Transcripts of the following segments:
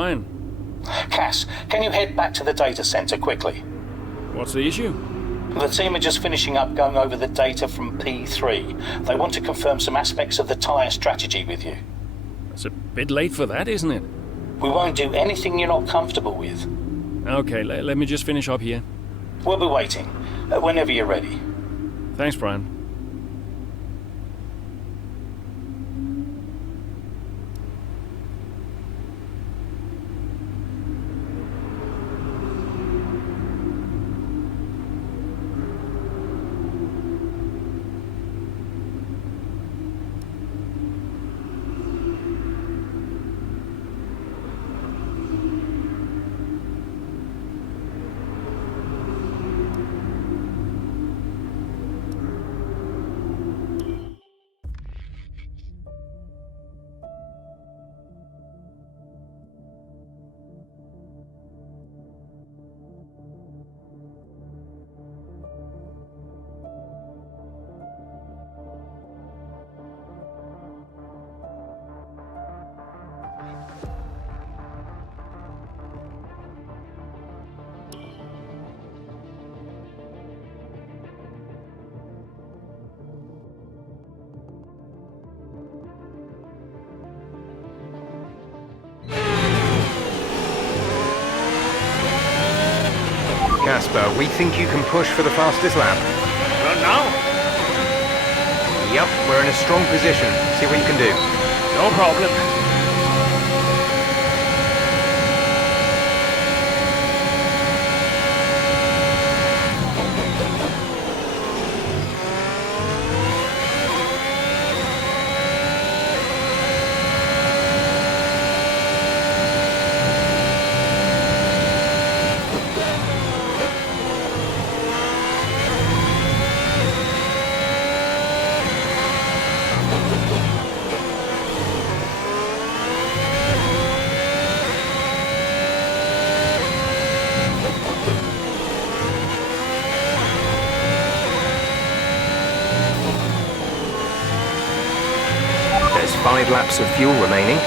Brian. Cass, can you head back to the data center quickly? What's the issue? The team are just finishing up going over the data from P3. They want to confirm some aspects of the tire strategy with you. It's a bit late for that, isn't it? We won't do anything you're not comfortable with. Okay, let me just finish up here. We'll be waiting, whenever you're ready. Thanks, Brian. Casper, we think you can push for the fastest lap. Run now? Yep, we're in a strong position. See what you can do. No problem. There's 5 laps of fuel remaining.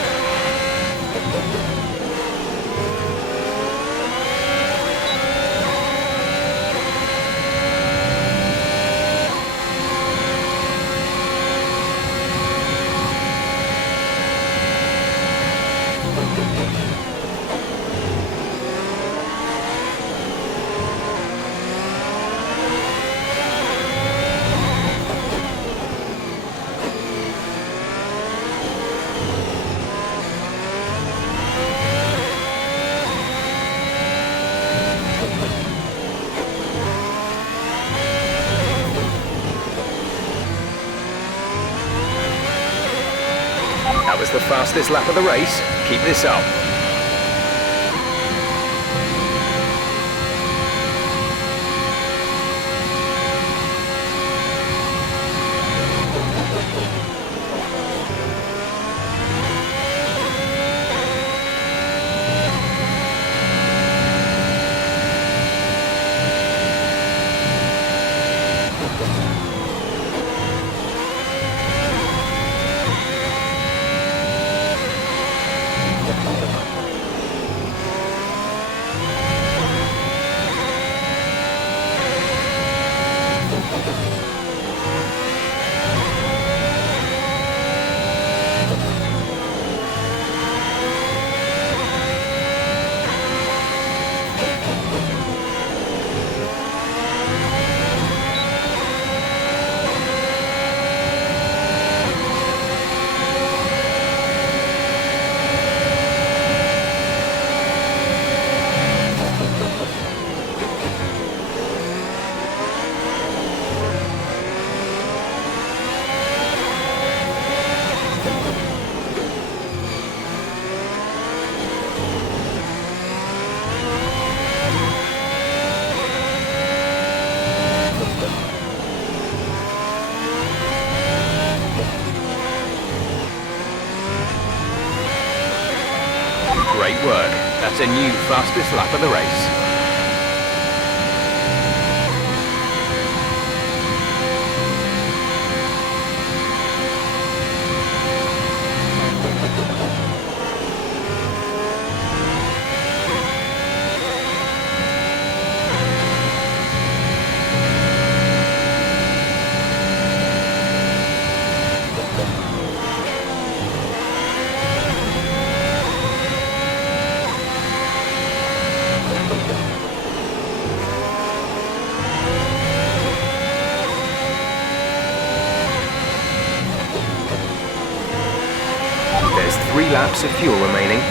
That was the fastest lap of the race. Keep this up. Great work. That's a new fastest lap of the race. 3 laps of fuel remaining.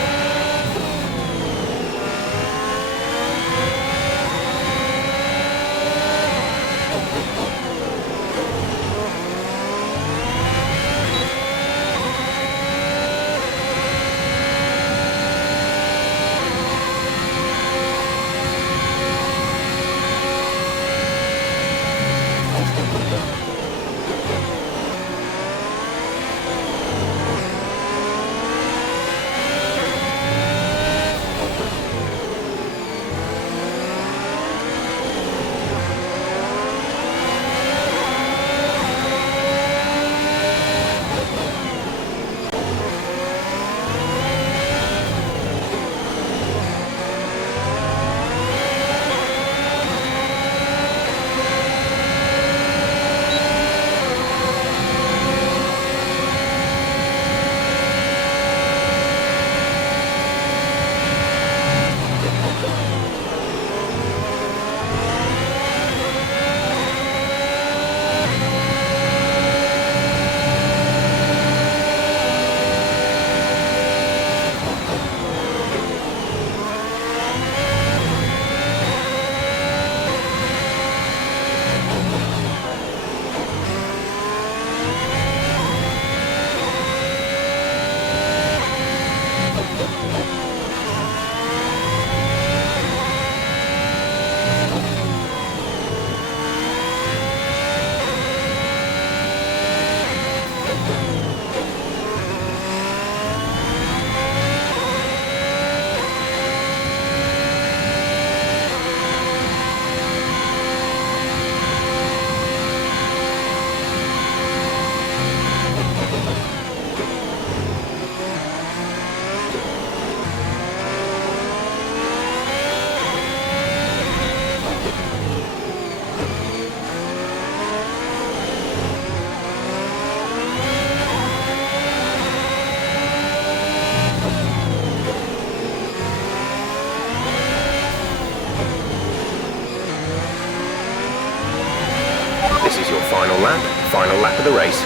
This is your final lap of the race.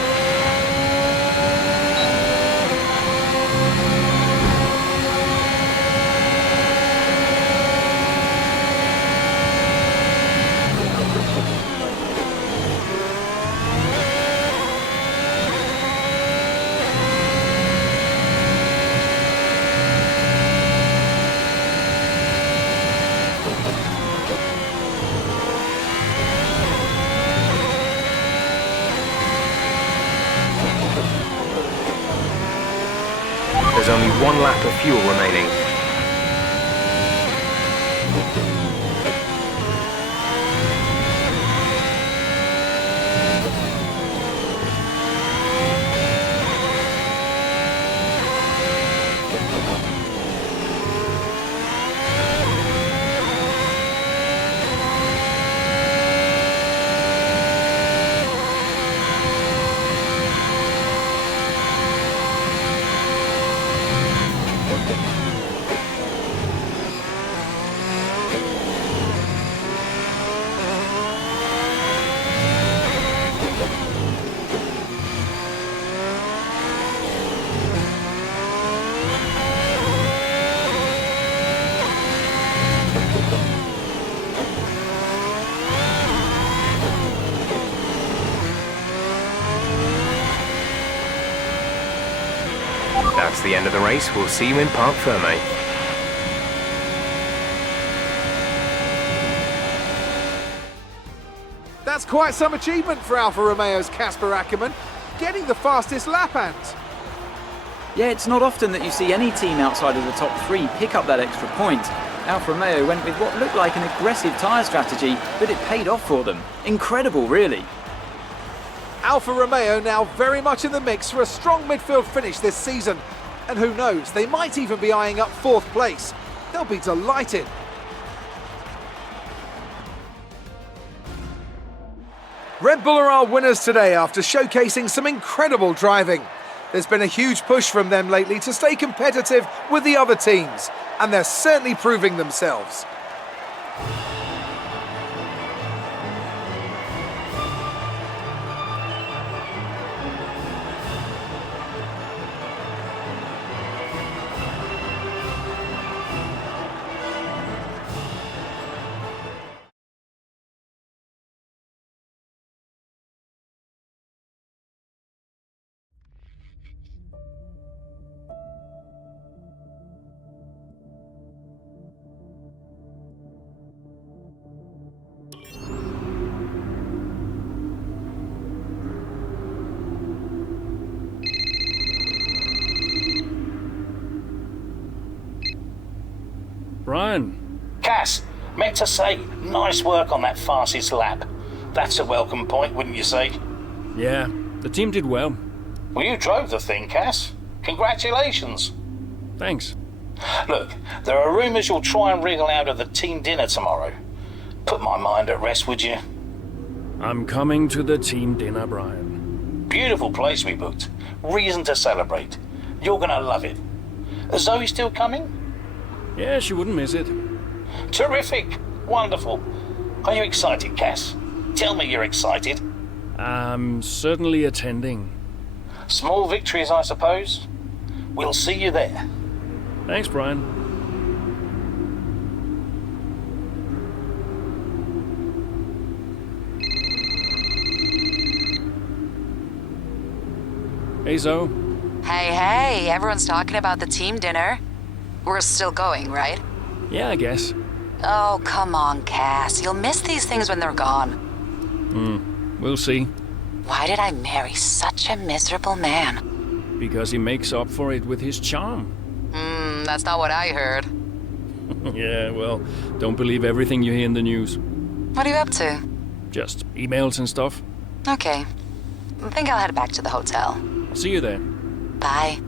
There's only 1 lap of fuel remaining. That's the end of the race. We'll see you in Parc Fermé. That's quite some achievement for Alfa Romeo's Casper Ackermann, getting the fastest lap hand. Yeah, it's not often that you see any team outside of the top 3 pick up that extra point. Alfa Romeo went with what looked like an aggressive tyre strategy, but it paid off for them. Incredible, really. Alfa Romeo now very much in the mix for a strong midfield finish this season. And who knows, they might even be eyeing up 4th place. They'll be delighted. Red Bull are our winners today after showcasing some incredible driving. There's been a huge push from them lately to stay competitive with the other teams, and they're certainly proving themselves. Brian. Cass, meant to say, nice work on that fastest lap. That's a welcome point, wouldn't you say? Yeah, the team did well. Well, you drove the thing, Cass. Congratulations. Thanks. Look, there are rumours you'll try and wriggle out of the team dinner tomorrow. Put my mind at rest, would you? I'm coming to the team dinner, Brian. Beautiful place we booked. Reason to celebrate. You're gonna love it. Is Zoe still coming? Yeah, she wouldn't miss it. Terrific. Wonderful. Are you excited, Cass? Tell me you're excited. I'm certainly attending. Small victories, I suppose. We'll see you there. Thanks, Brian. Hey, Zoe. Hey, everyone's talking about the team dinner. We're still going, right? Yeah, I guess. Oh, come on, Cass. You'll miss these things when they're gone. We'll see. Why did I marry such a miserable man? Because he makes up for it with his charm. That's not what I heard. Yeah, well, don't believe everything you hear in the news. What are you up to? Just emails and stuff. Okay. I think I'll head back to the hotel. See you there. Bye.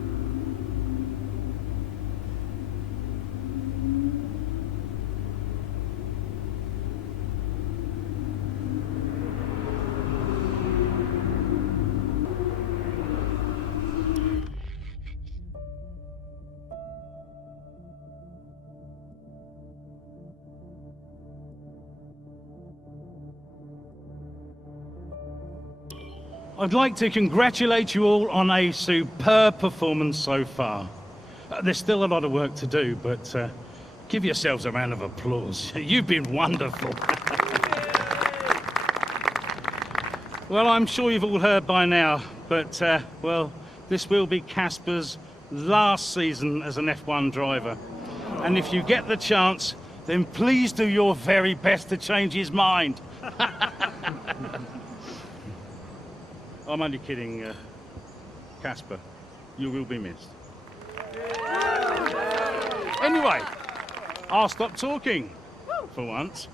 I'd like to congratulate you all on a superb performance so far. There's still a lot of work to do, but give yourselves a round of applause. You've been wonderful. Well, I'm sure you've all heard by now, but, well, this will be Casper's last season as an F1 driver. And if you get the chance, then please do your very best to change his mind. I'm only kidding, Casper. You will be missed. Anyway, I'll stop talking, for once.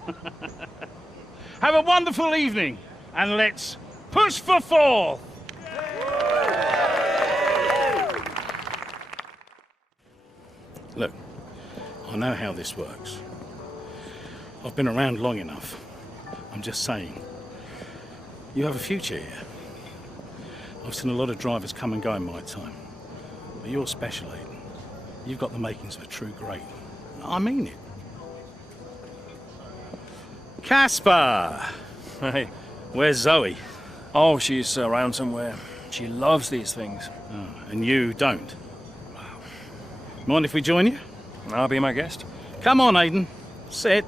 Have a wonderful evening, and let's push for fourth! Look, I know how this works. I've been around long enough. I'm just saying, you have a future here. I've seen a lot of drivers come and go in my time. But you're special, Aiden. You've got the makings of a true great. I mean it. Casper! Hey. Where's Zoe? Oh, she's around somewhere. She loves these things. Oh, and you don't? Mind if we join you? I'll be my guest. Come on, Aiden. Sit.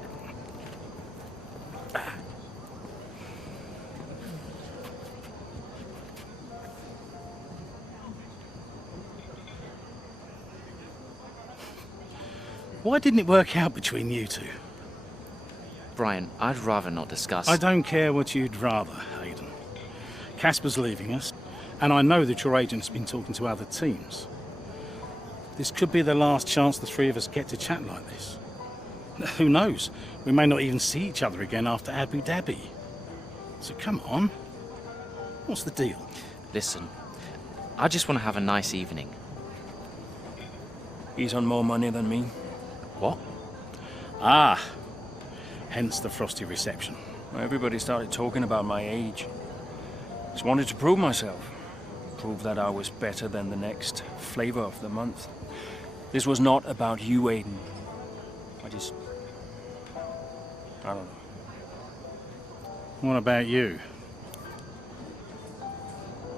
Why didn't it work out between you two? Brian, I'd rather not discuss. I don't care what you'd rather, Aiden. Casper's leaving us, and I know that your agent's been talking to other teams. This could be the last chance the three of us get to chat like this. Who knows? We may not even see each other again after Abu Dhabi. So come on. What's the deal? Listen, I just want to have a nice evening. He's on more money than me. What? Ah, hence the frosty reception. Everybody started talking about my age. Just wanted to prove myself. Prove that I was better than the next flavor of the month. This was not about you, Aiden. I don't know. What about you?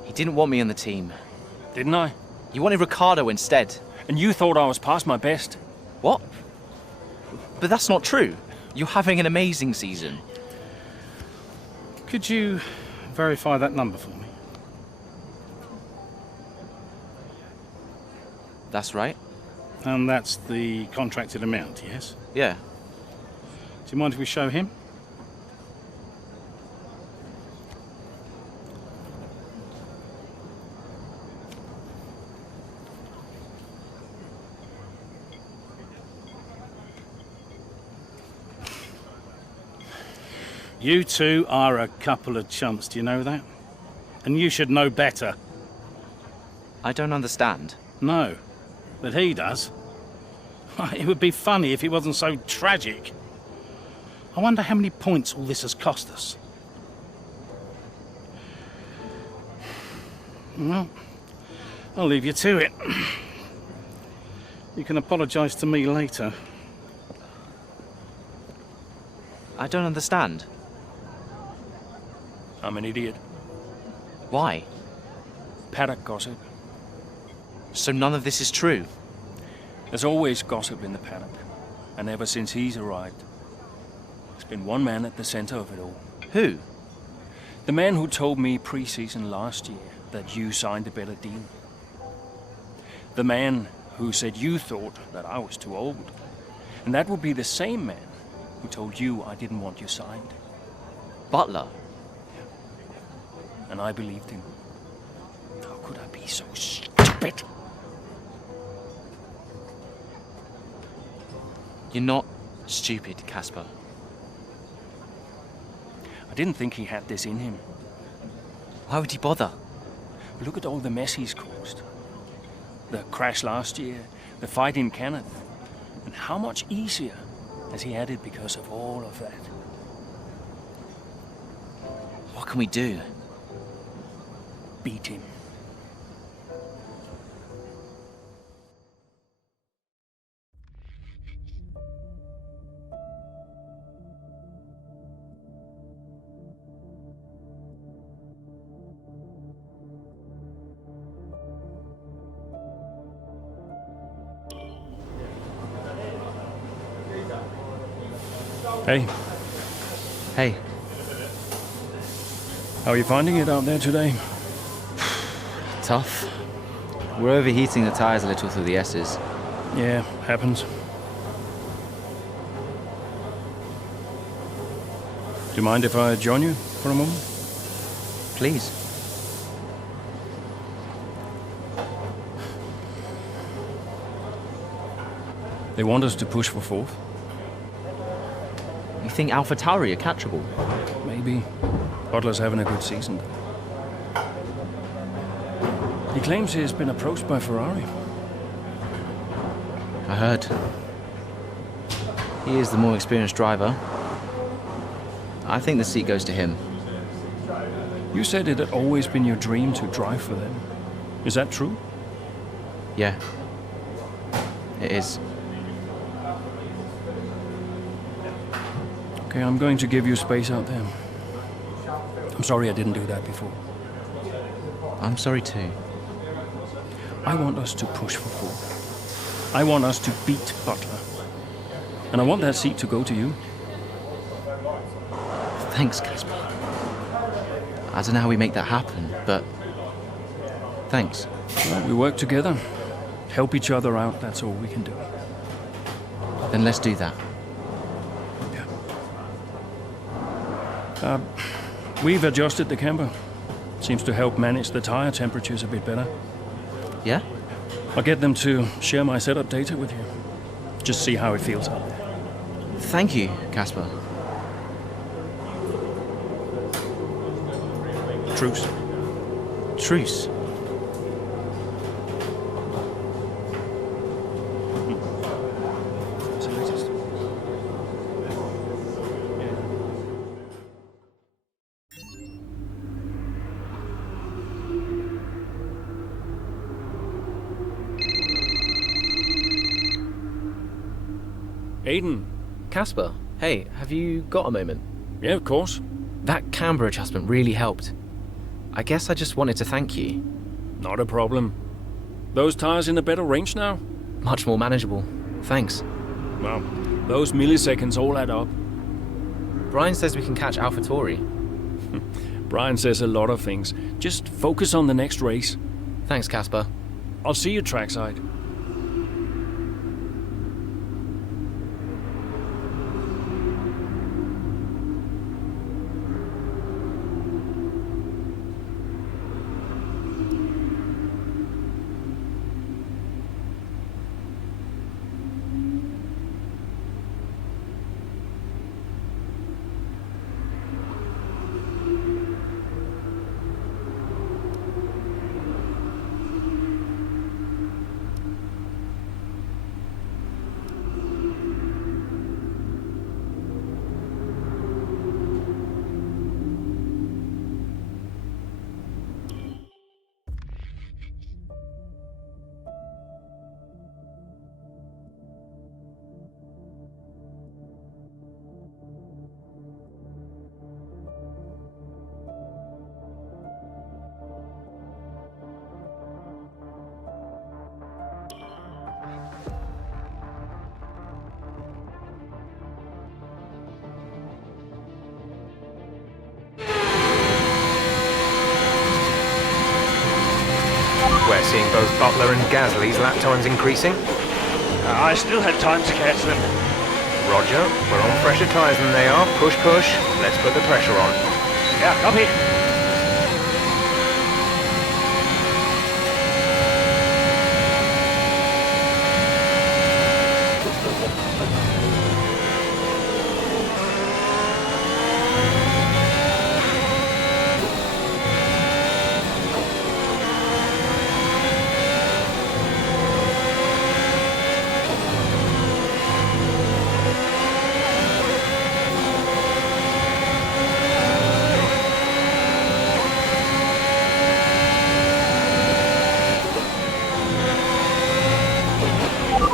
He didn't want me on the team. Didn't I? You wanted Ricardo instead. And you thought I was past my best. What? But that's not true. You're having an amazing season. Could you verify that number for me? That's right. And that's the contracted amount, yes? Yeah. Do you mind if we show him? You two are a couple of chumps, do you know that? And you should know better. I don't understand. No, but he does. It would be funny if it wasn't so tragic. I wonder how many points all this has cost us. Well, I'll leave you to it. You can apologise to me later. I don't understand. I'm an idiot. Why? Paddock gossip. So none of this is true? There's always gossip in the paddock, and ever since he's arrived, there's been one man at the center of it all. Who? The man who told me pre-season last year that you signed a better deal. The man who said you thought that I was too old. And that would be the same man who told you I didn't want you signed. Butler? And I believed him. How could I be so stupid? You're not stupid, Casper. I didn't think he had this in him. Why would he bother? Look at all the mess he's caused. The crash last year, the fight in Canada. And how much easier has he had it because of all of that? What can we do? Beat him. Hey, Hey, how are you finding it out there today? Tough. We're overheating the tyres a little through the S's. Yeah, happens. Do you mind if I join you for a moment? Please. They want us to push for fourth. You think AlphaTauri are catchable? Maybe. Butler's having a good season. He claims he's been approached by Ferrari. I heard. He is the more experienced driver. I think the seat goes to him. You said it had always been your dream to drive for them. Is that true? Yeah. It is. Okay, I'm going to give you space out there. I'm sorry I didn't do that before. I'm sorry too. I want us to push for fourth. I want us to beat Butler. And I want that seat to go to you. Thanks, Casper. I don't know how we make that happen, but thanks. Well, we work together. Help each other out, that's all we can do. Then let's do that. We've adjusted the camber. Seems to help manage the tire temperatures a bit better. Yeah? I'll get them to share my setup data with you. Just see how it feels out there. Thank you, Casper. Truce. Truce. Aiden. Casper, hey, have you got a moment? Yeah, of course. That camber adjustment really helped. I guess I just wanted to thank you. Not a problem. Those tires in a better range now? Much more manageable. Thanks. Well, those milliseconds all add up. Brian says we can catch AlphaTauri. Brian says a lot of things. Just focus on the next race. Thanks, Casper. I'll see you trackside. elsewhere seeing both Butler and Gasly's lap times increasing? I still had time to catch them. Roger, we're on fresher tyres than they are. Push, push. Let's put the pressure on. Yeah, copy.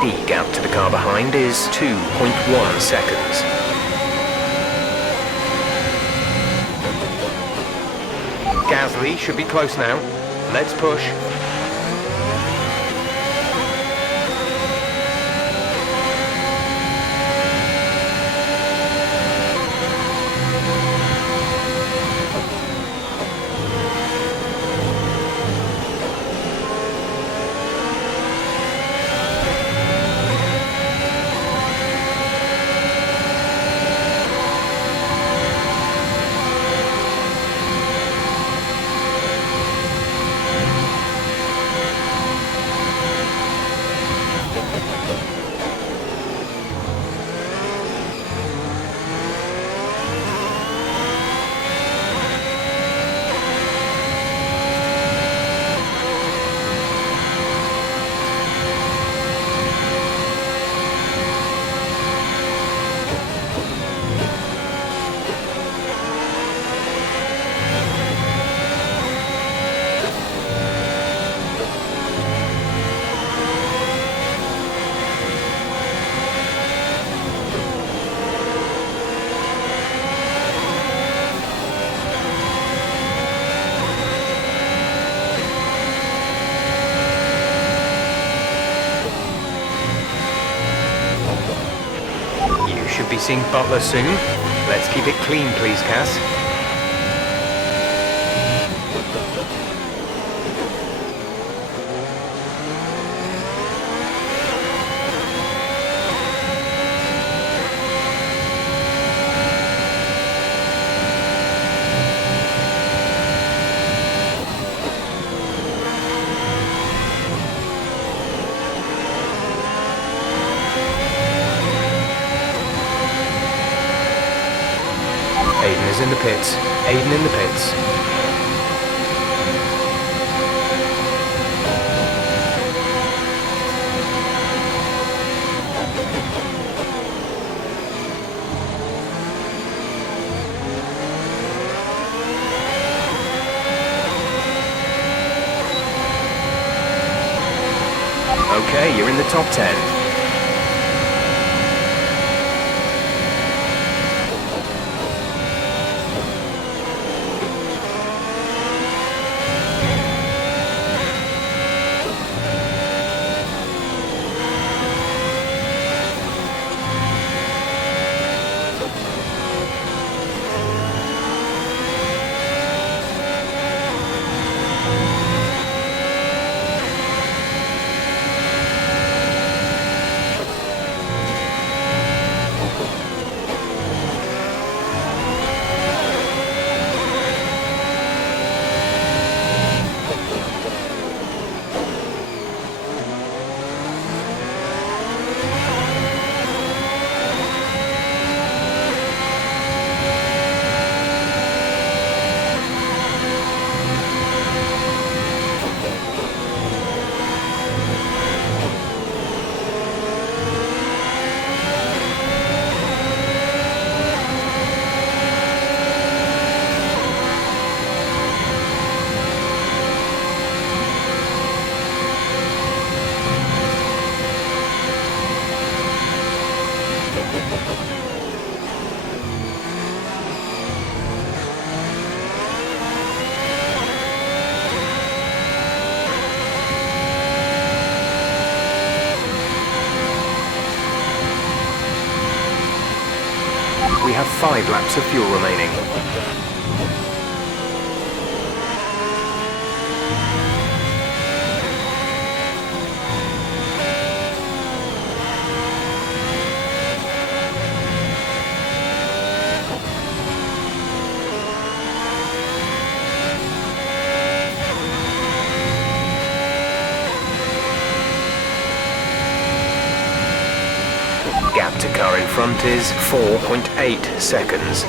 The gap to the car behind is 2.1 seconds. Gasly should be close now. Let's push. Should be seeing Butler soon. Let's keep it clean, please, Cass. Aiden is in the pits. Aiden in the pits. Okay, you're in the top 10. We have 5 laps of fuel remaining. front is 4.8 seconds.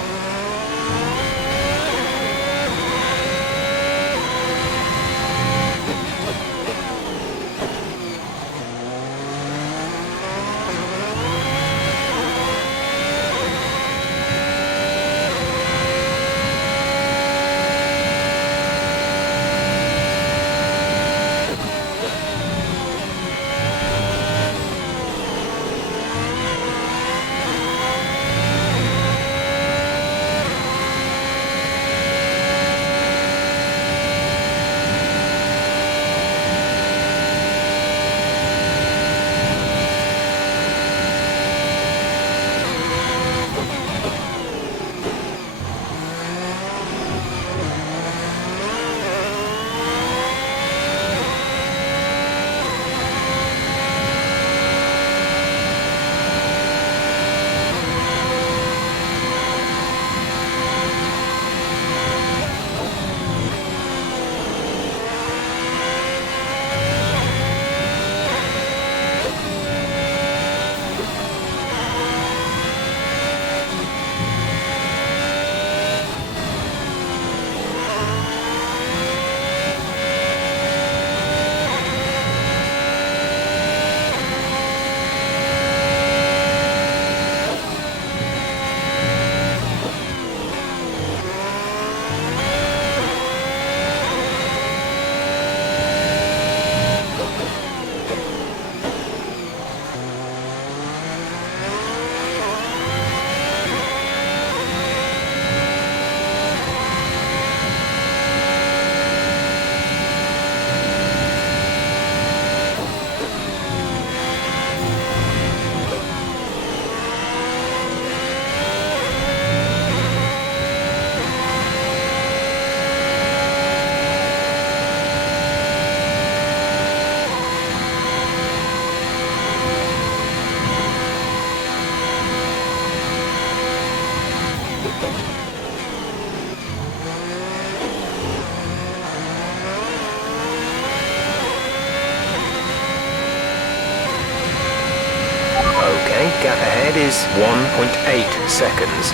Gap ahead is 1.8 seconds.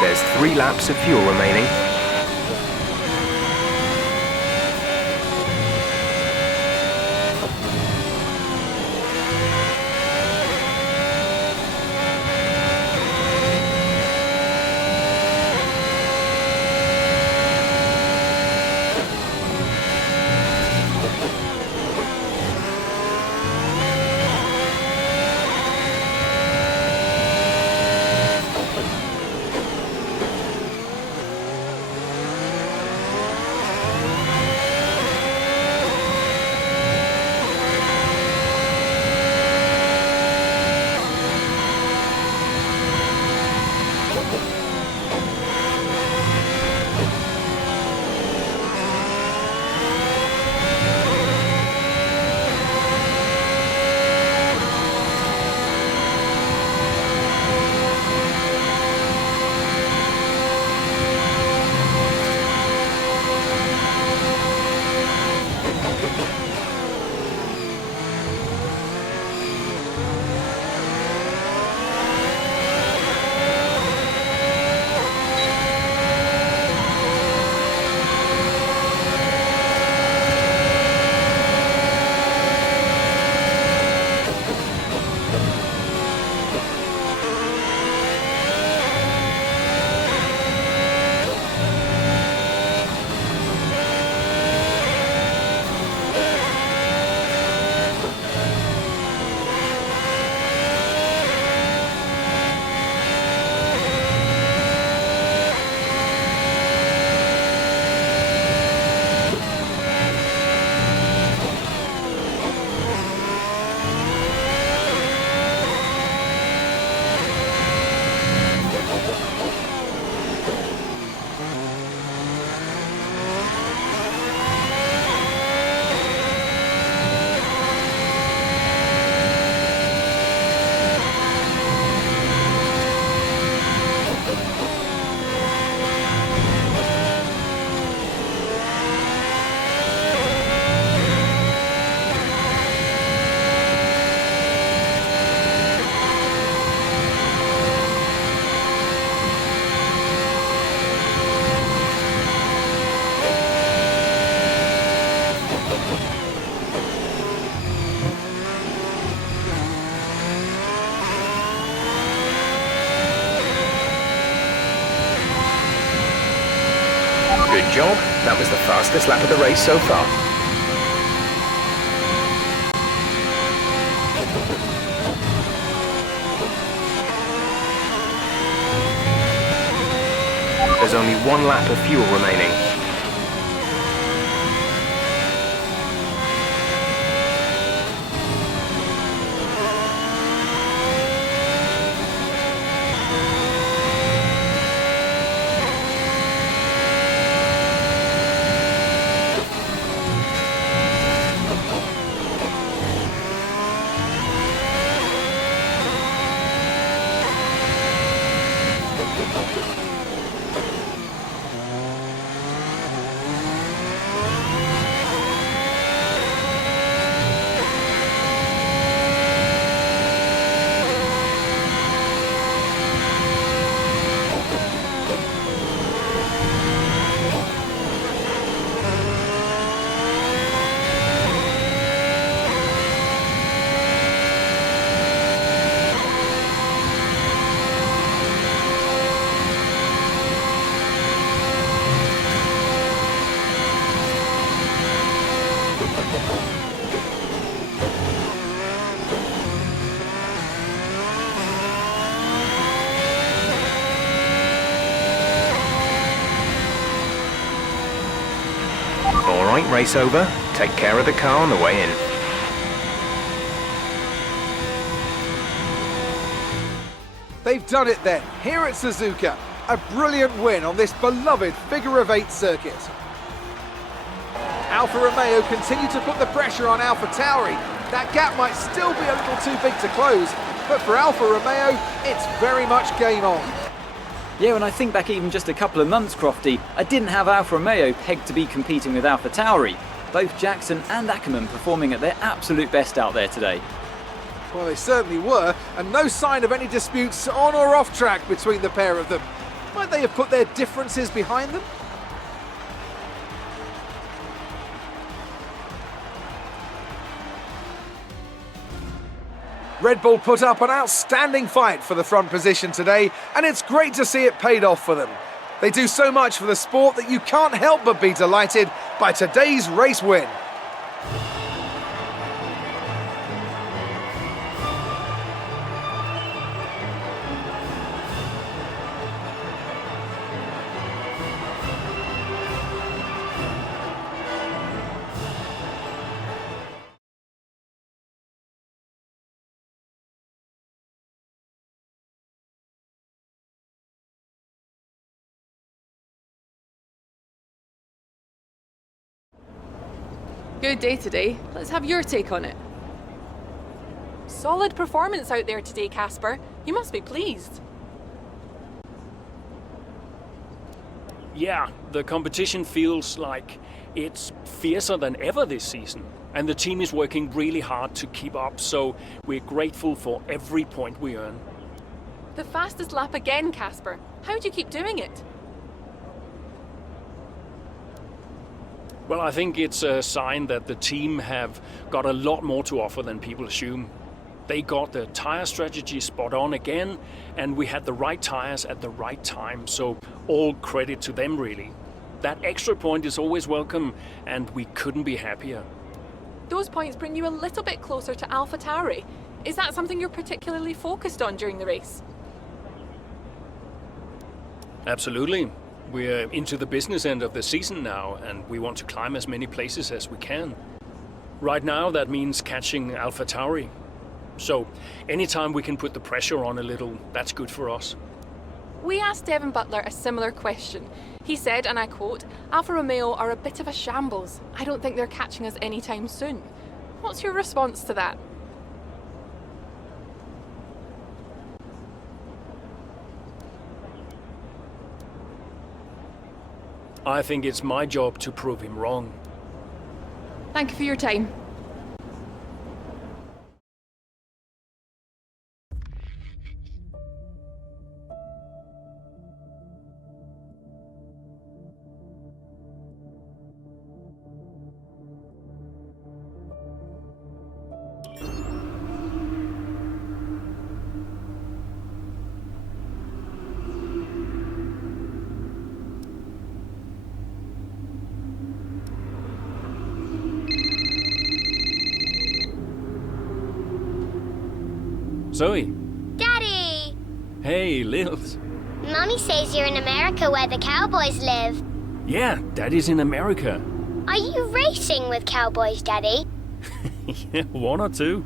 There's 3 laps of fuel remaining. job. That was the fastest lap of the race so far. There's only 1 lap of fuel remaining. Alright, race over. Take care of the car on the way in. They've done it then, here at Suzuka. A brilliant win on this beloved figure-of-8 circuit. Alfa Romeo continue to put the pressure on AlphaTauri. That gap might still be a little too big to close, but for Alfa Romeo, it's very much game on. Yeah, when I think back even just a couple of months, Crofty, I didn't have Alfa Romeo pegged to be competing with AlphaTauri. Both Jackson and Ackerman performing at their absolute best out there today. Well, they certainly were, and no sign of any disputes on or off track between the pair of them. Might they have put their differences behind them? Red Bull put up an outstanding fight for the front position today, and it's great to see it paid off for them. They do so much for the sport that you can't help but be delighted by today's race win. Good day today. Let's have your take on it. Solid performance out there today, Casper. You must be pleased. Yeah, the competition feels like it's fiercer than ever this season. And the team is working really hard to keep up, so we're grateful for every point we earn. The fastest lap again, Casper. How do you keep doing it? Well, I think it's a sign that the team have got a lot more to offer than people assume. They got the tire strategy spot on again, and we had the right tires at the right time, so all credit to them really. That extra point is always welcome, and we couldn't be happier. Those points bring you a little bit closer to AlphaTauri. Is that something you're particularly focused on during the race? Absolutely. We're into the business end of the season now, and we want to climb as many places as we can. Right now, that means catching AlphaTauri. So, anytime we can put the pressure on a little, that's good for us. We asked Devin Butler a similar question. He said, and I quote, "Alfa Romeo are a bit of a shambles. I don't think they're catching us anytime soon." What's your response to that? I think it's my job to prove him wrong. Thank you for your time. Zoe. Daddy! Hey, Lils. Mummy says you're in America where the cowboys live. Yeah, Daddy's in America. Are you racing with cowboys, Daddy? Yeah, one or two.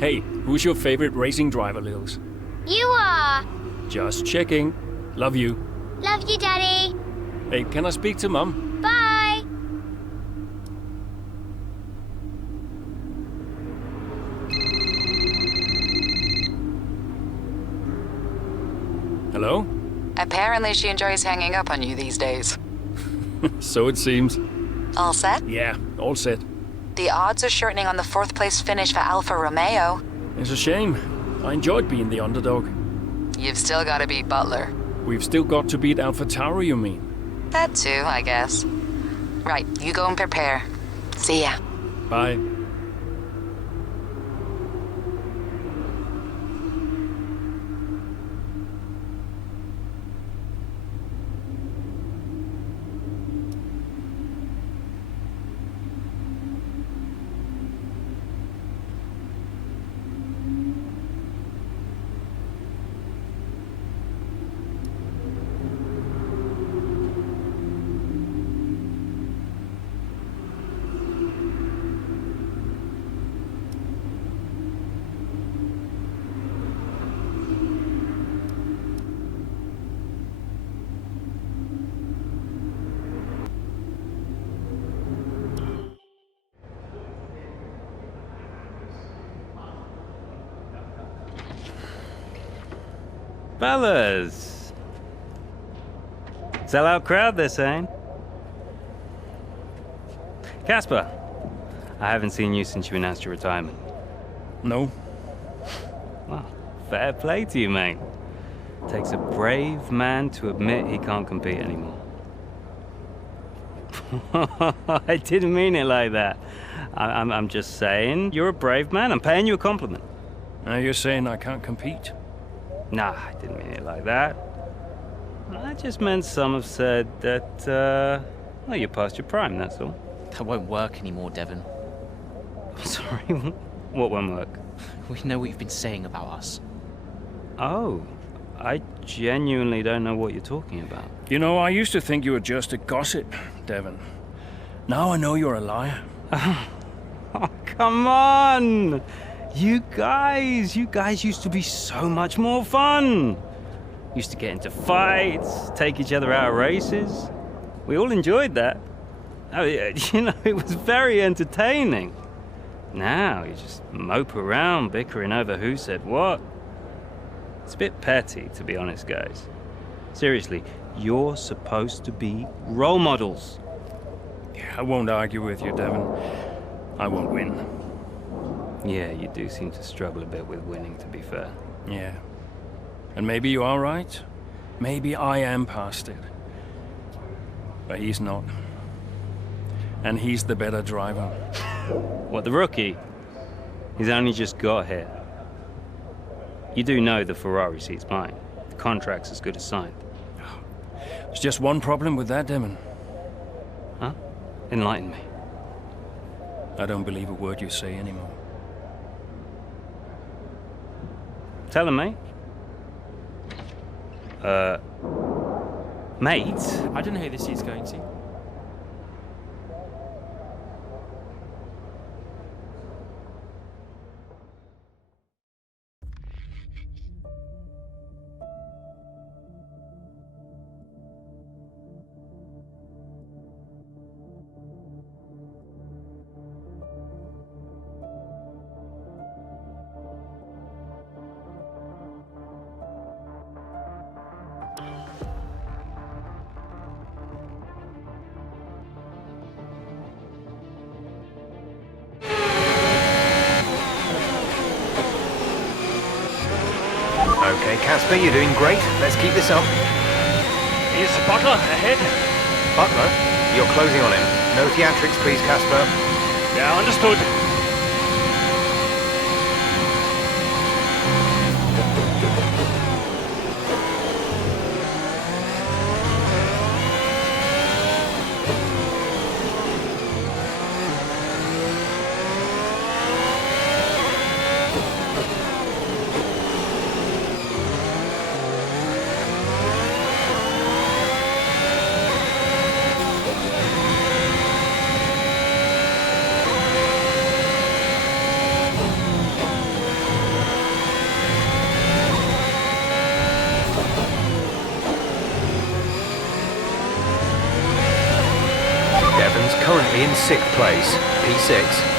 Hey, who's your favorite racing driver, Lils? You are. Just checking. Love you. Love you, Daddy. Hey, can I speak to Mum? Bye. Hello? Apparently she enjoys hanging up on you these days. So it seems. All set? Yeah, all set. The odds are shortening on the 4th place finish for Alfa Romeo. It's a shame. I enjoyed being the underdog. You've still got to beat Butler. We've still got to beat AlphaTauri, you mean? That too, I guess. Right, you go and prepare. See ya. Bye. Fellas! Sell-out crowd, they're saying. Casper, I haven't seen you since you announced your retirement. No. Well, fair play to you, mate. Takes a brave man to admit he can't compete anymore. I didn't mean it like that. I'm just saying, you're a brave man. I'm paying you a compliment. Now you're saying I can't compete? Nah, I didn't mean it like that. I just meant some have said that, well, you're past your prime, that's all. That won't work anymore, Devon. Sorry, what won't work? We know what you've been saying about us. Oh, I genuinely don't know what you're talking about. You know, I used to think you were just a gossip, Devon. Now I know you're a liar. Oh, come on! You guys used to be so much more fun. Used to get into fights, take each other out of races. We all enjoyed that. Oh, you know, it was very entertaining. Now you just mope around bickering over who said what. It's a bit petty, to be honest, guys. Seriously, you're supposed to be role models. Yeah, I won't argue with you, Devon. I won't win. Yeah, you do seem to struggle a bit with winning, to be fair. Yeah. And maybe you are right. Maybe I am past it. But he's not. And he's the better driver. What, the rookie? He's only just got here. You do know the Ferrari seat's mine. The contract's as good as signed. There's just one problem with that, Devon. Huh? Enlighten me. I don't believe a word you say anymore. Tell him, mate. Mate? I don't know who this is going to. Okay, Casper, you're doing great. Let's keep this up. Is Butler ahead? Butler, you're closing on him. No theatrics, please, Casper. Yeah, understood. 6th place, P6.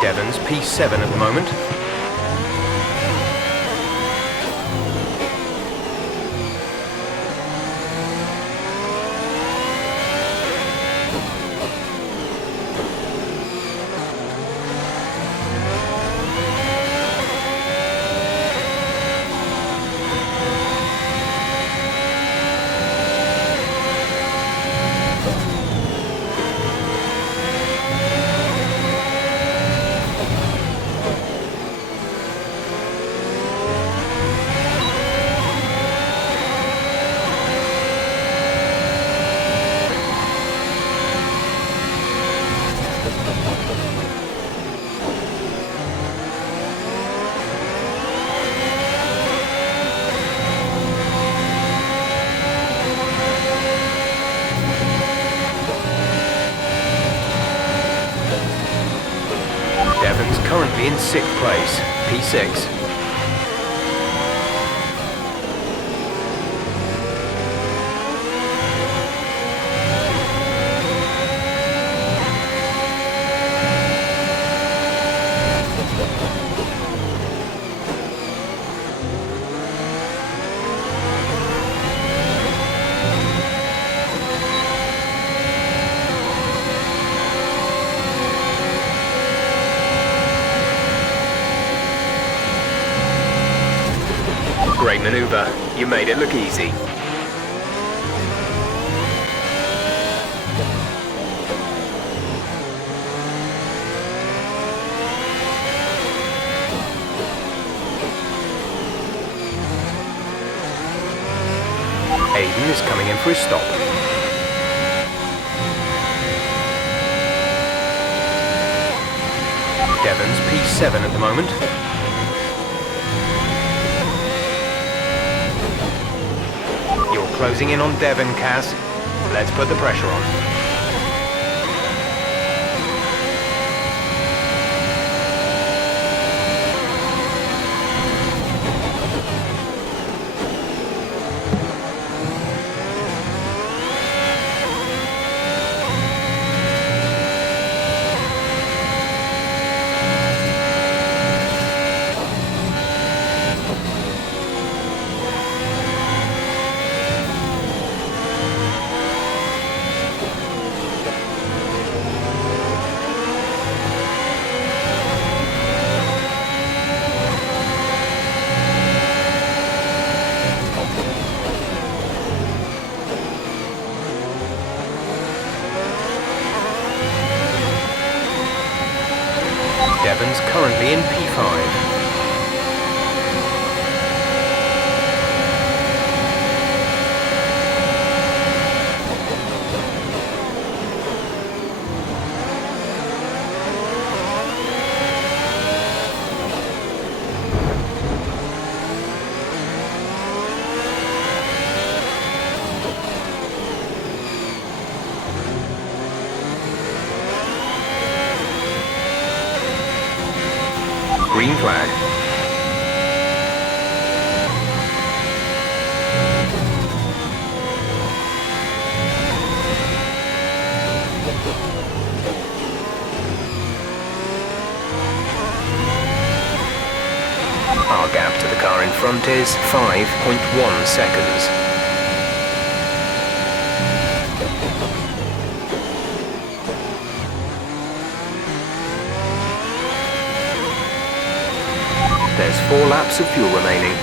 Devon's P7 at the moment. Devon's currently in 6th place, P6. Great maneuver. You made it look easy. Aiden is coming in for his stop. Devon's P7 at the moment. Closing in on Devon, Cass. Let's put the pressure on. Devon's currently in P5. Green flag. Our gap to the car in front is 5.1 seconds. 4 laps of fuel remaining.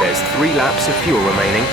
There's 3 laps of fuel remaining.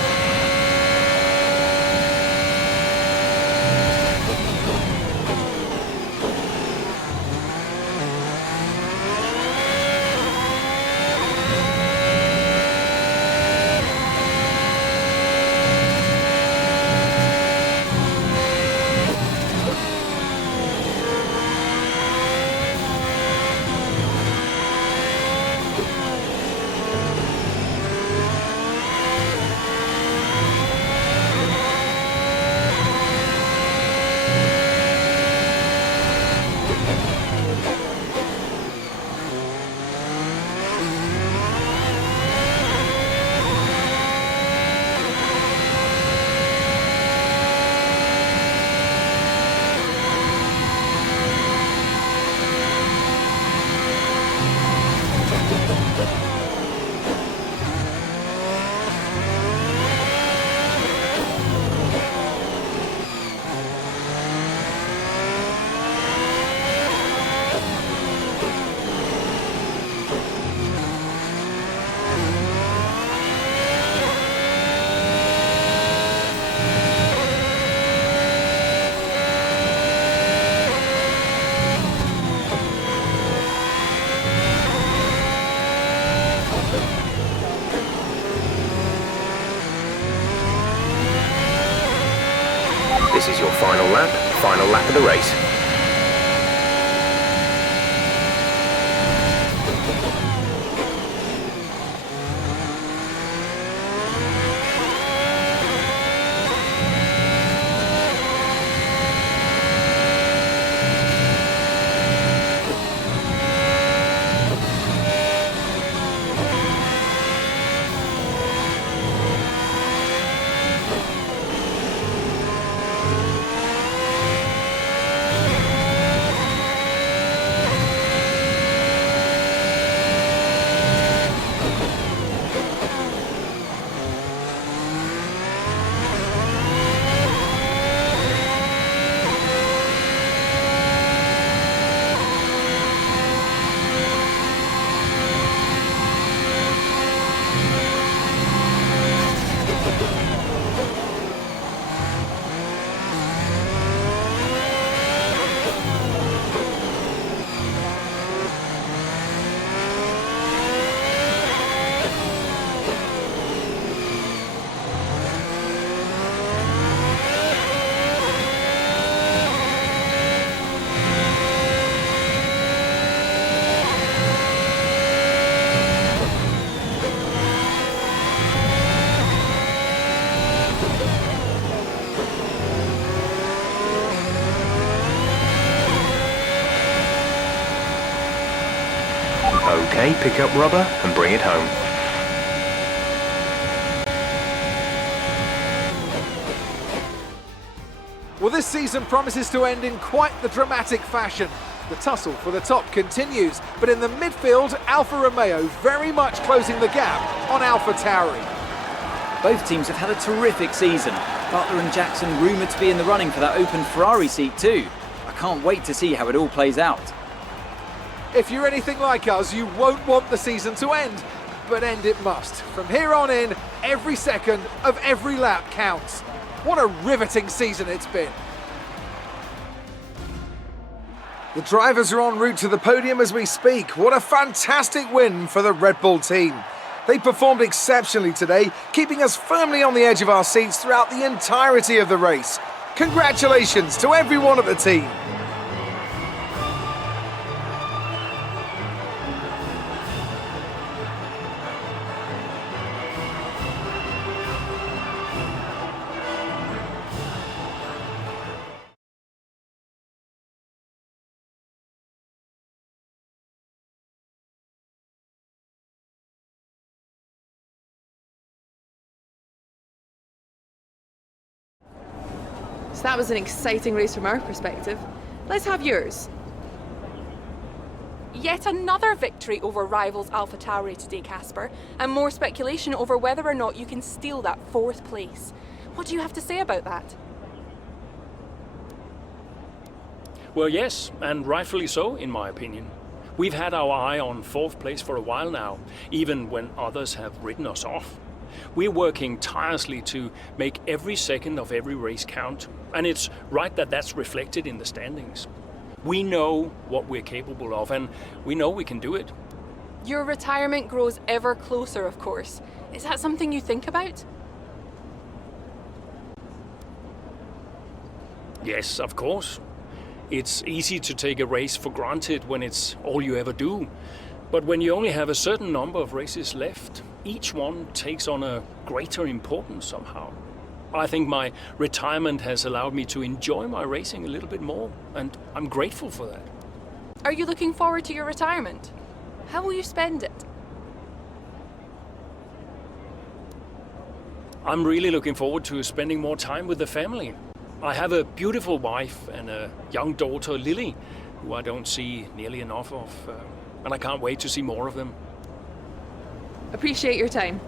This is your final lap of the race. Okay, pick up rubber and bring it home. Well, this season promises to end in quite the dramatic fashion. The tussle for the top continues, but in the midfield, Alfa Romeo very much closing the gap on AlphaTauri. Both teams have had a terrific season. Butler and Jackson rumoured to be in the running for that open Ferrari seat too. I can't wait to see how it all plays out. If you're anything like us, you won't want the season to end, but end it must. From here on in, every second of every lap counts. What a riveting season it's been. The drivers are en route to the podium as we speak. What a fantastic win for the Red Bull team. They performed exceptionally today, keeping us firmly on the edge of our seats throughout the entirety of the race. Congratulations to everyone at the team. So that was an exciting race from our perspective. Let's have yours. Yet another victory over rivals AlphaTauri today, Casper, and more speculation over whether or not you can steal that 4th place. What do you have to say about that? Well, yes, and rightfully so, in my opinion. We've had our eye on 4th place for a while now, even when others have written us off. We're working tirelessly to make every second of every race count, and it's right that that's reflected in the standings. We know what we're capable of, and we know we can do it. Your retirement grows ever closer, of course. Is that something you think about? Yes, of course. It's easy to take a race for granted when it's all you ever do. But when you only have a certain number of races left, each one takes on a greater importance somehow. I think my retirement has allowed me to enjoy my racing a little bit more, and I'm grateful for that. Are you looking forward to your retirement? How will you spend it? I'm really looking forward to spending more time with the family. I have a beautiful wife and a young daughter, Lily, who I don't see nearly enough of, and I can't wait to see more of them. Appreciate your time.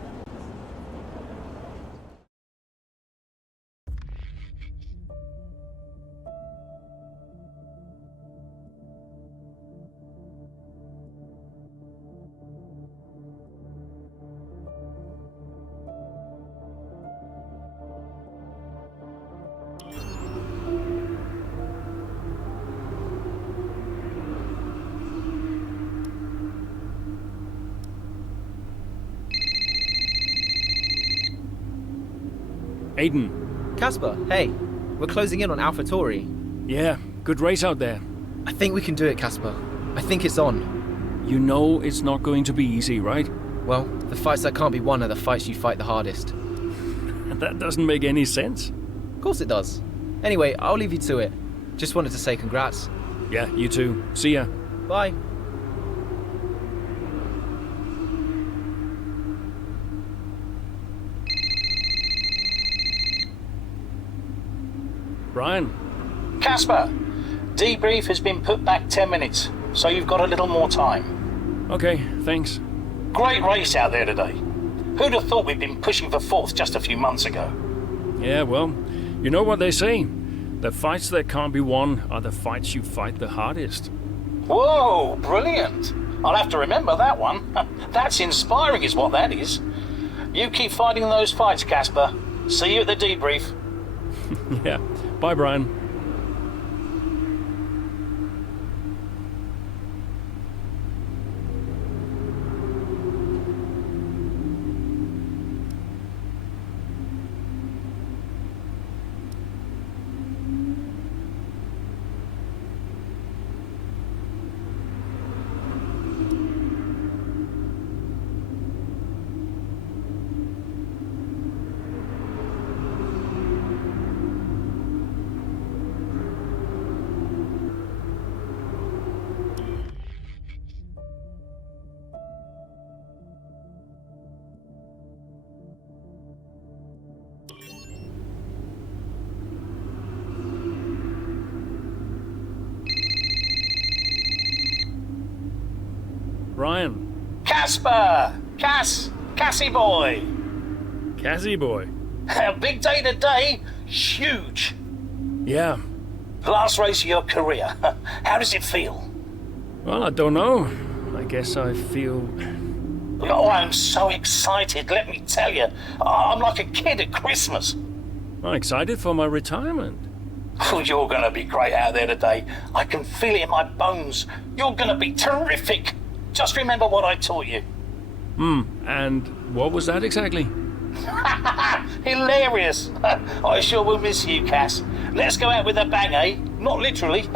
Aiden. Casper, hey. We're closing in on AlphaTauri. Yeah, good race out there. I think we can do it, Casper. I think it's on. You know it's not going to be easy, right? Well, the fights that can't be won are the fights you fight the hardest. That doesn't make any sense. Of course it does. Anyway, I'll leave you to it. Just wanted to say congrats. Yeah, you too. See ya. Bye. Brian. Casper, debrief has been put back 10 minutes, so you've got a little more time. Okay, thanks. Great race out there today. Who'd have thought we'd been pushing for 4th just a few months ago? Yeah, well, you know what they say. The fights that can't be won are the fights you fight the hardest. Whoa, brilliant. I'll have to remember that one. That's inspiring is what that is. You keep fighting those fights, Casper. See you at the debrief. Yeah. Bye, Brian. Ryan. Casper! Cassie boy! Cassie boy. A big day today. Huge. Yeah. Last race of your career. How does it feel? Well, I don't know. I guess I feel... Oh, I'm so excited, let me tell you. I'm like a kid at Christmas. I'm excited for my retirement. Oh, you're going to be great out there today. I can feel it in my bones. You're going to be terrific. Just remember what I taught you. And what was that exactly? Hilarious. I sure will miss you, Cass. Let's go out with a bang, eh? Not literally.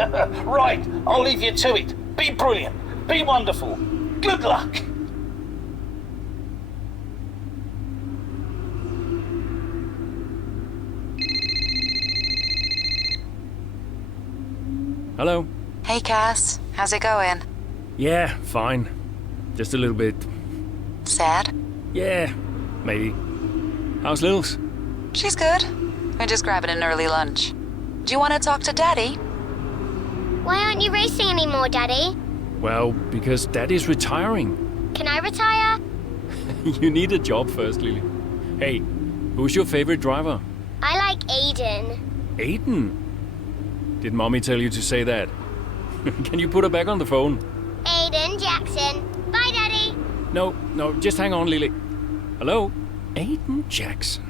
Right, I'll leave you to it. Be brilliant. Be wonderful. Good luck. Hello? Hey, Cass. How's it going? Yeah, fine. Just a little bit... Sad? Yeah, maybe. How's Lils? She's good. We're just grabbing an early lunch. Do you want to talk to Daddy? Why aren't you racing anymore, Daddy? Well, because Daddy's retiring. Can I retire? You need a job first, Lily. Hey, who's your favorite driver? I like Aiden. Aiden? Did Mommy tell you to say that? Can you put her back on the phone? Aiden Jackson. Bye, Daddy. No, just hang on, Lily. Hello? Aiden Jackson.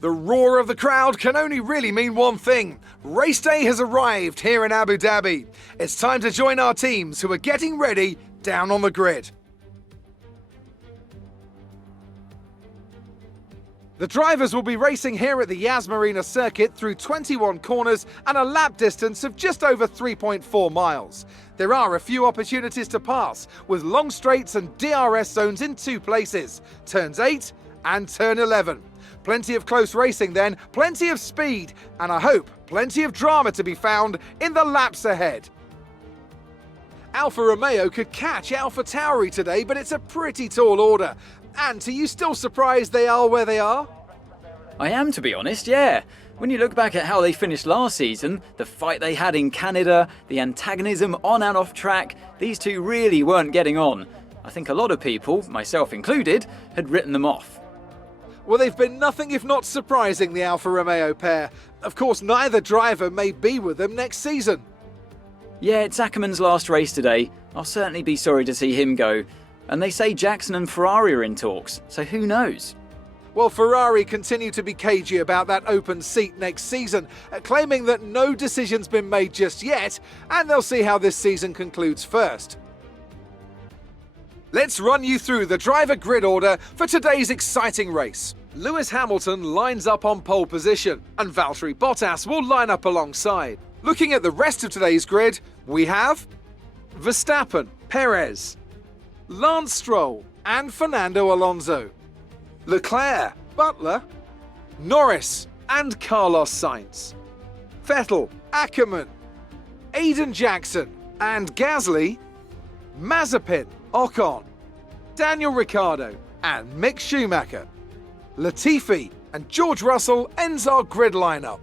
The roar of the crowd can only really mean one thing. Race day has arrived here in Abu Dhabi. It's time to join our teams who are getting ready down on the grid. The drivers will be racing here at the Yas Marina circuit through 21 corners and a lap distance of just over 3.4 miles. There are a few opportunities to pass, with long straights and DRS zones in 2 places, turns 8 and turn 11. Plenty of close racing then, plenty of speed, and I hope plenty of drama to be found in the laps ahead. Alfa Romeo could catch Alpha Tauri today, but it's a pretty tall order. And are you still surprised they are where they are? I am, to be honest, yeah. When you look back at how they finished last season, the fight they had in Canada, the antagonism on and off track, these two really weren't getting on. I think a lot of people, myself included, had written them off. Well, they've been nothing if not surprising, the Alfa Romeo pair. Of course, neither driver may be with them next season. Yeah, it's Ackerman's last race today. I'll certainly be sorry to see him go. And they say Jackson and Ferrari are in talks, so who knows? Well, Ferrari continue to be cagey about that open seat next season, claiming that no decision's been made just yet, and they'll see how this season concludes first. Let's run you through the driver grid order for today's exciting race. Lewis Hamilton lines up on pole position, and Valtteri Bottas will line up alongside. Looking at the rest of today's grid, we have Verstappen, Perez, Lance Stroll and Fernando Alonso, Leclerc, Butler, Norris and Carlos Sainz, Vettel, Ackerman, Aiden Jackson and Gasly, Mazepin, Ocon, Daniel Ricciardo and Mick Schumacher. Latifi and George Russell ends our grid lineup.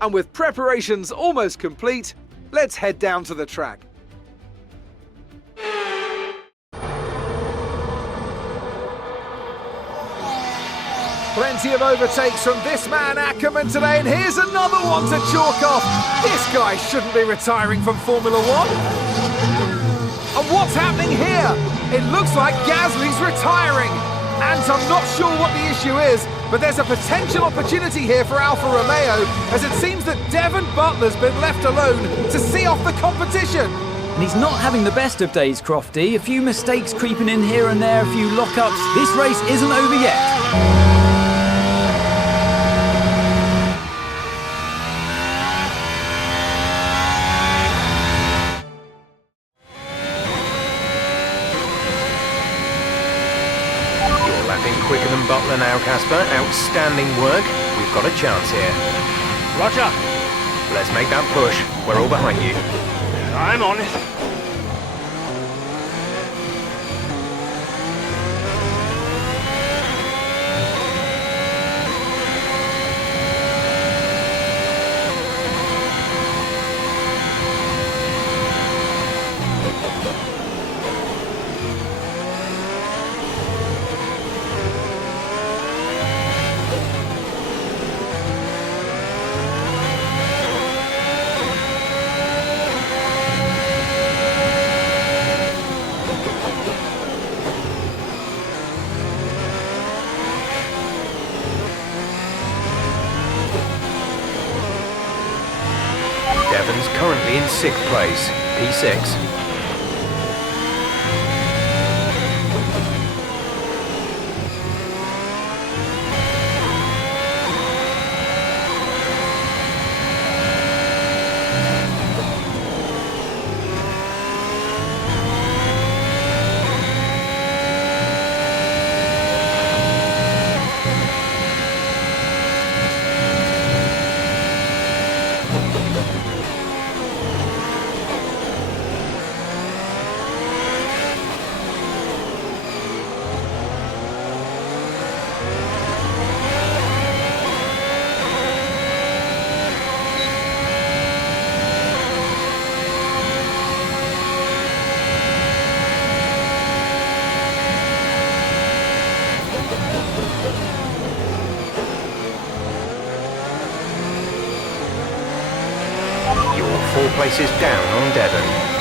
And with preparations almost complete, let's head down to the track. Plenty of overtakes from this man Ackerman today, and here's another one to chalk off. This guy shouldn't be retiring from Formula One. And what's happening here? It looks like Gasly's retiring. And I'm not sure what the issue is, but there's a potential opportunity here for Alfa Romeo, as it seems that Devon Butler's been left alone to see off the competition. And he's not having the best of days, Crofty. A few mistakes creeping in here and there, a few lockups. This race isn't over yet. quicker than Butler now, Casper. Outstanding work. We've got a chance here. Roger. Let's make that push. We're all behind you. I'm on it. Devon's currently in 6th place, P6. You're 4 places down on Devon.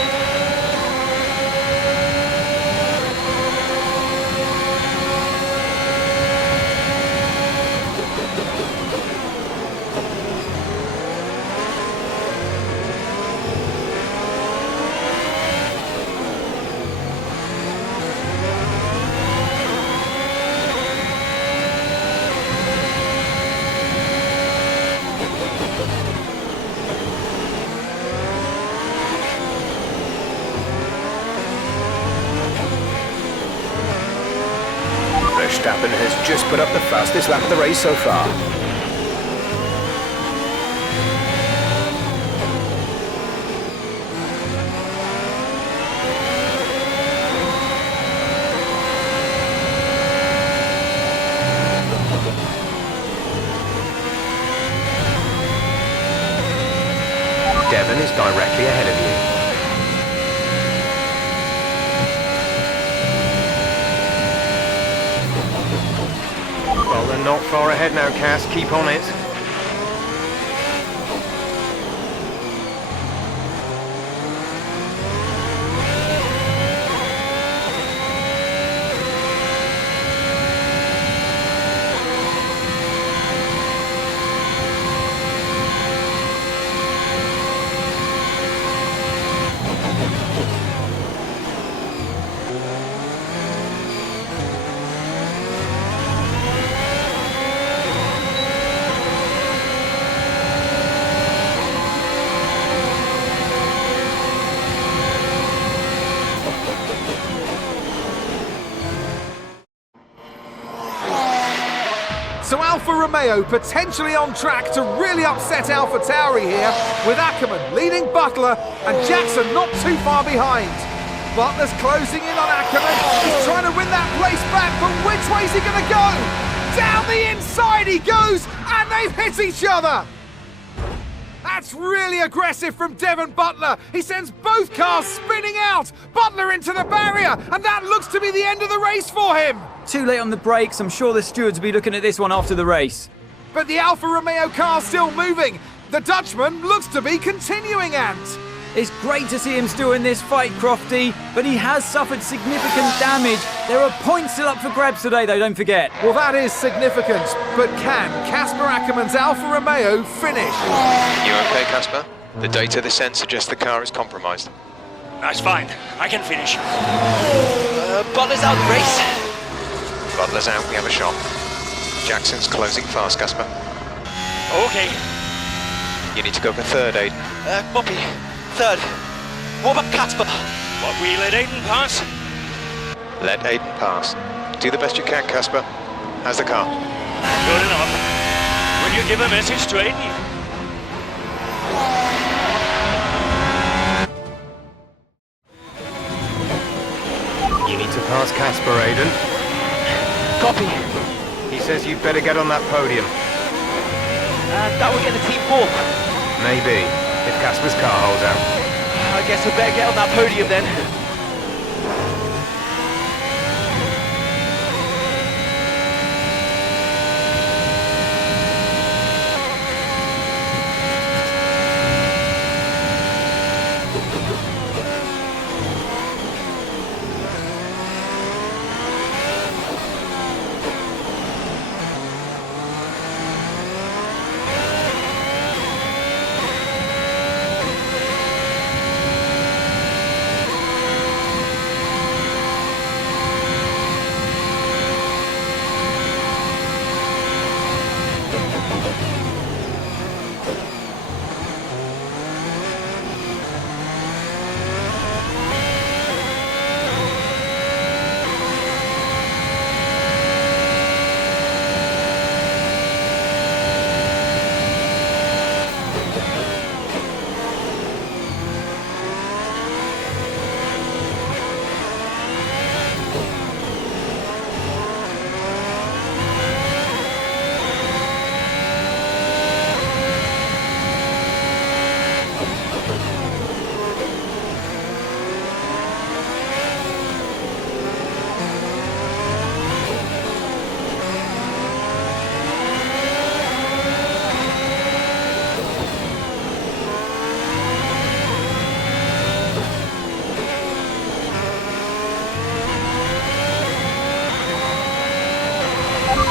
Verstappen has just put up the fastest lap of the race so far. Devon is directly ahead of you. Well, they're not far ahead now, Cass. Keep on it. So Alfa Romeo potentially on track to really upset AlphaTauri here, with Ackerman leading Butler and Jackson not too far behind. Butler's closing in on Ackerman. He's trying to win that place back, but which way's he going to go? Down the inside he goes, and they've hit each other. That's really aggressive from Devon Butler. He sends both cars spinning out. Butler into the barrier, and that looks to be the end of the race for him. Too late on the brakes. I'm sure the stewards will be looking at this one after the race. But the Alfa Romeo car's still moving. The Dutchman looks to be continuing, Ant. It's great to see him still in this fight, Crofty, but he has suffered significant damage. There are points still up for grabs today, though, don't forget. Well, that is significant, but can Casper Ackerman's Alfa Romeo finish? You okay, Casper? The data this end suggests the car is compromised. That's fine. I can finish. Butler's out the race. Butler's out, we have a shot. Jackson's closing fast, Casper. Okay. You need to go for third, Aiden. Copy. Third. What about Casper? What, we let Aiden pass? Let Aiden pass. Do the best you can, Casper. How's the car? Good enough. Will you give a message to Aiden? You need to pass Casper, Aiden. Copy. He says you'd better get on that podium. That will get the team fourth. Maybe, if Casper's car holds out. I guess we better get on that podium then.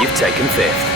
You've taken fifth.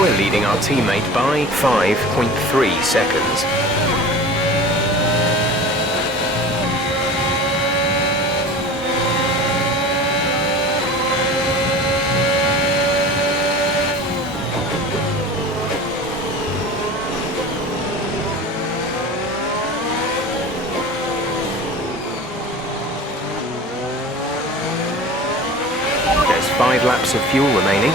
We're leading our teammate by 5.3 seconds. There's 5 laps of fuel remaining.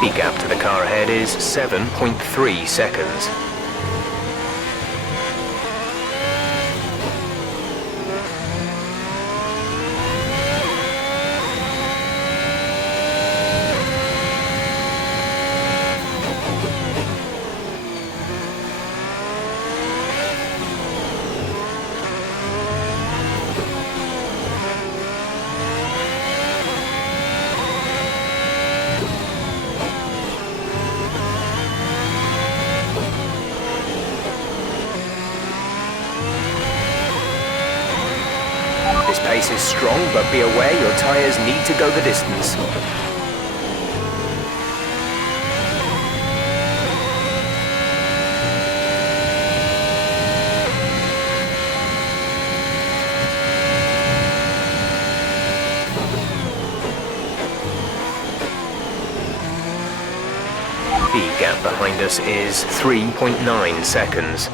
The gap to the car ahead is 7.3 seconds. Pace is strong, but be aware your tyres need to go the distance. The gap behind us is 3.9 seconds.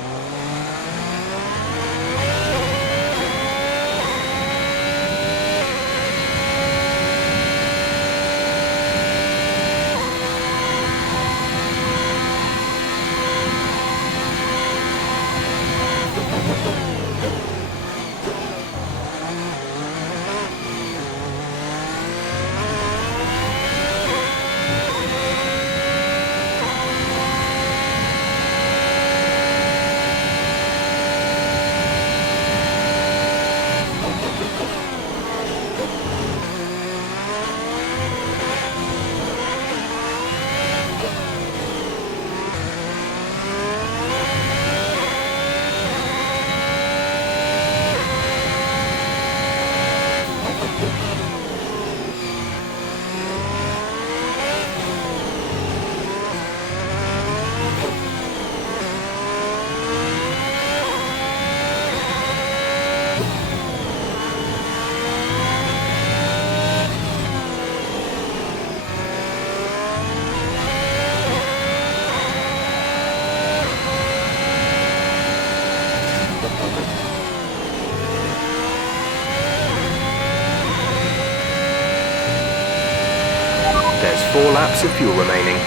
There's 4 laps of fuel remaining.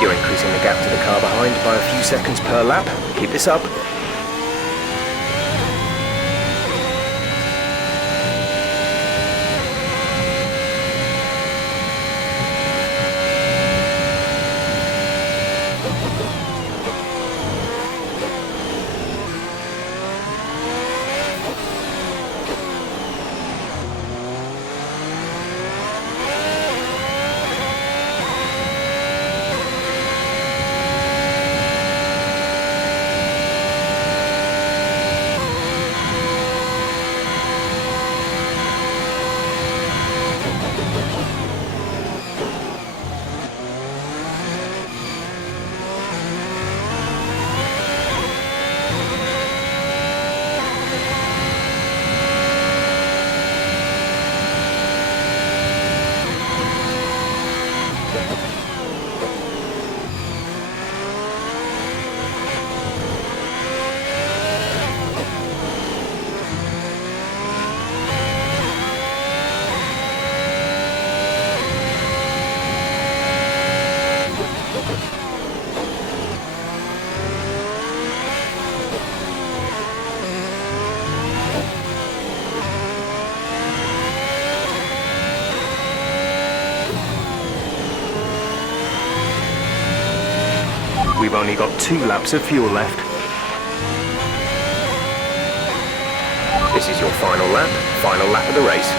You're increasing the gap to the car behind by a few seconds per lap. Keep this up. We've only got 2 laps of fuel left. This is your final lap of the race.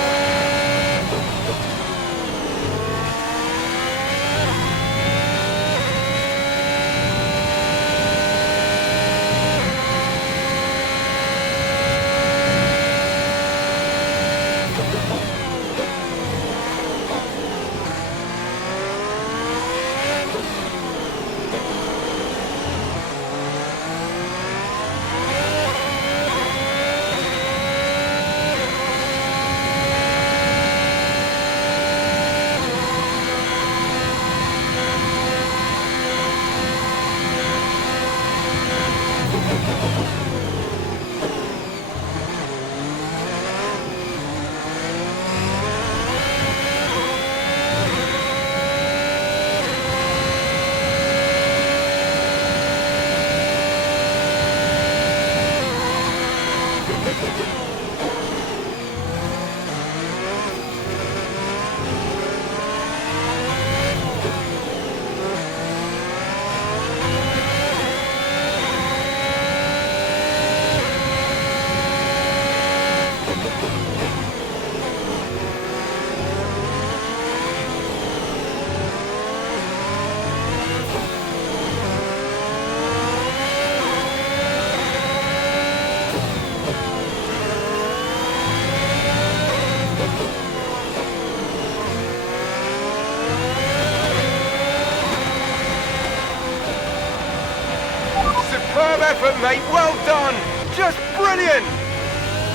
Superb effort, mate. Well done. Just brilliant.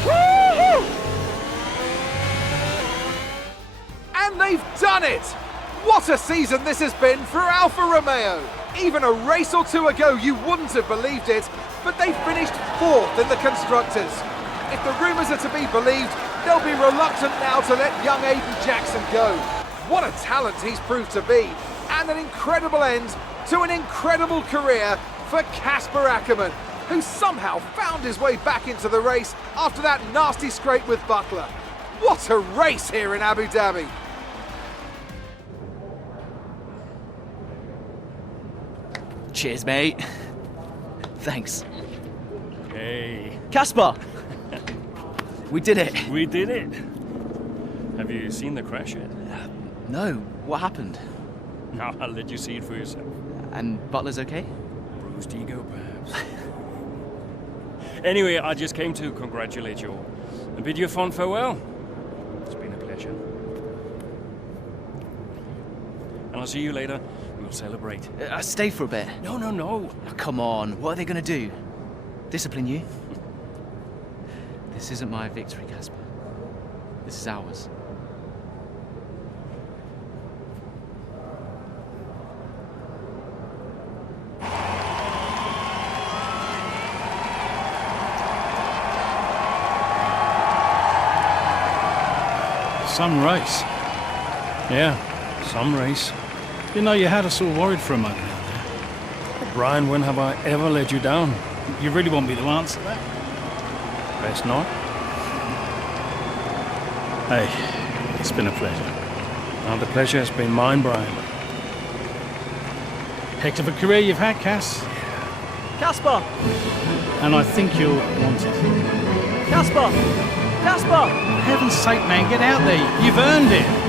Woo-hoo! And they've done it! What a season this has been for Alfa Romeo. Even a race or two ago you wouldn't have believed it, but they finished 4th in the Constructors. If the rumours are to be believed, they'll be reluctant now to let young Aiden Jackson go. What a talent he's proved to be, and an incredible end to an incredible career for Casper Ackermann, who somehow found his way back into the race after that nasty scrape with Butler. What a race here in Abu Dhabi! Cheers, mate. Thanks. Hey. Casper! We did it. We did it. Have you seen the crash yet? No, what happened? No, I'll let you see it for yourself. And Butler's okay? Bruised ego, perhaps. Anyway, I just came to congratulate you all and bid you a fond farewell. It's been a pleasure. And I'll see you later. We'll celebrate. Stay for a bit. No, no, no. Oh, come on, what are they going to do? Discipline you? This isn't my victory, Casper. This is ours. Some race. Yeah, some race. You know, you had us all worried for a moment out there. Brian, when have I ever let you down? You really want me to answer that? Best not. Hey, it's been a pleasure. Now the pleasure has been mine, Brian. Heck of a career you've had, Cass. Casper! And I think you'll want it. Casper! Casper! For heaven's sake, man, get out there. You've earned it.